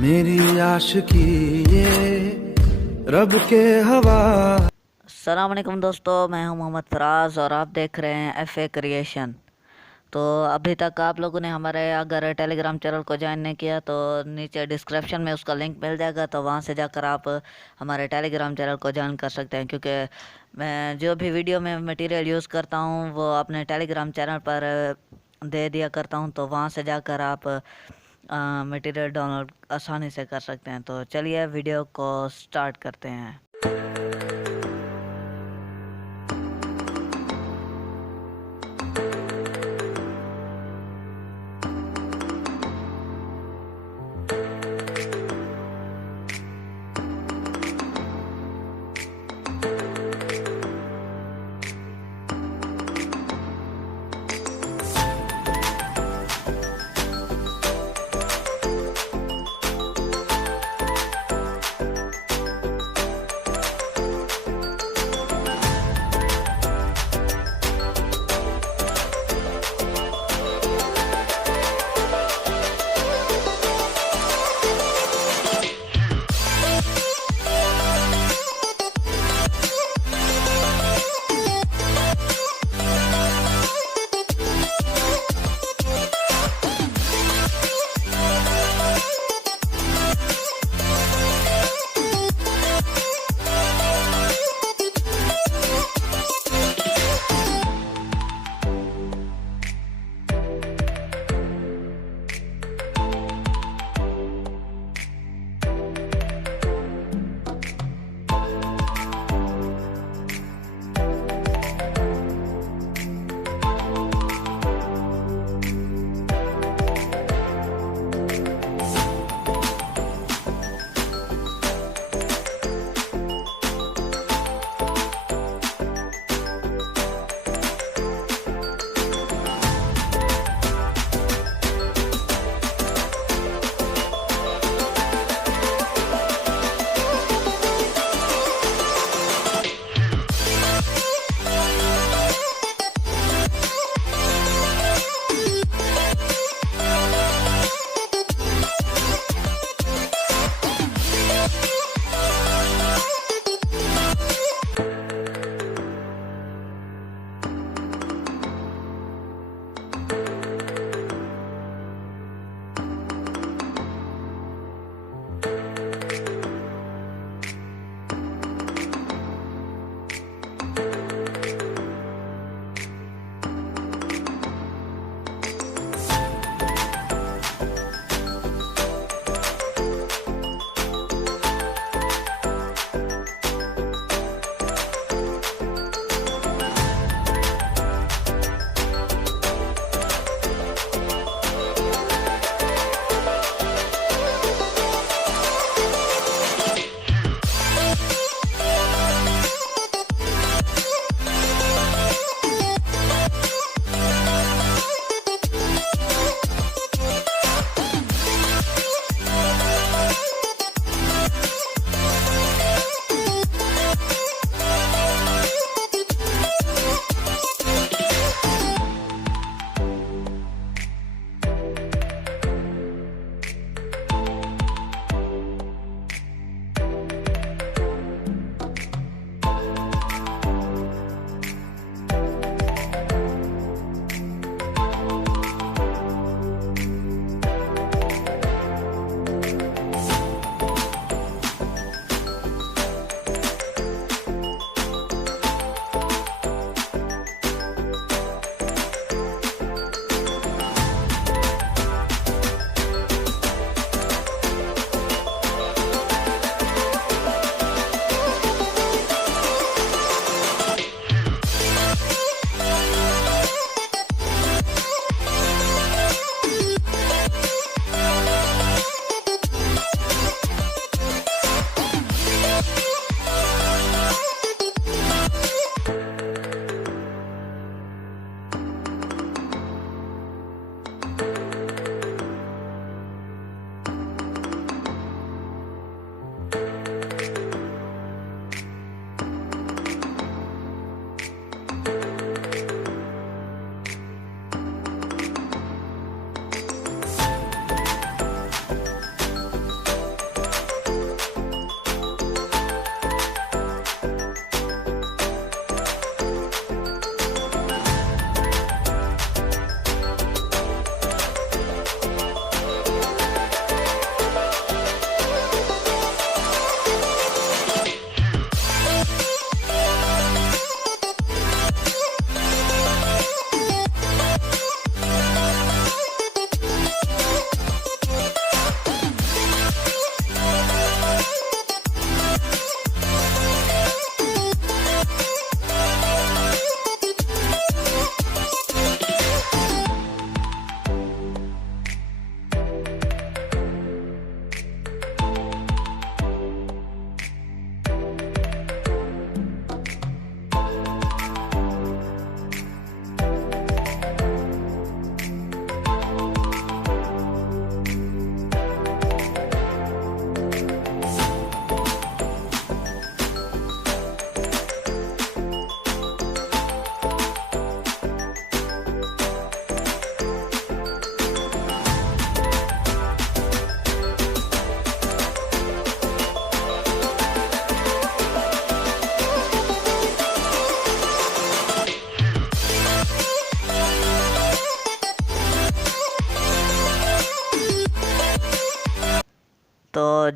मेरी आशिकी ये रब के हवा। अस्सलाम वालेकुम दोस्तों, मैं हूं मोहम्मद फराज और आप देख रहे हैं एफ ए क्रिएशन। तो अभी तक आप लोगों ने हमारे अगर टेलीग्राम चैनल को ज्वाइन नहीं किया तो नीचे डिस्क्रिप्शन में उसका लिंक मिल जाएगा, तो वहां से जाकर आप हमारे टेलीग्राम चैनल को ज्वाइन कर सकते हैं। क्योंकि मैं जो भी वीडियो में मटेरियल यूज़ करता हूं वो अपने टेलीग्राम चैनल पर दे दिया करता हूं, तो वहां से जाकर आप मटेरियल डाउनलोड आसानी से कर सकते हैं। तो चलिए वीडियो को स्टार्ट करते हैं।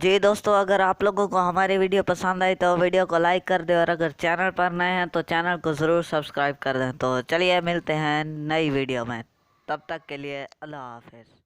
जी दोस्तों, अगर आप लोगों को हमारी वीडियो पसंद आई तो वीडियो को लाइक कर दें, और अगर चैनल पर नए हैं तो चैनल को ज़रूर सब्सक्राइब कर दें। तो चलिए मिलते हैं नई वीडियो में, तब तक के लिए अल्लाह हाफिज़।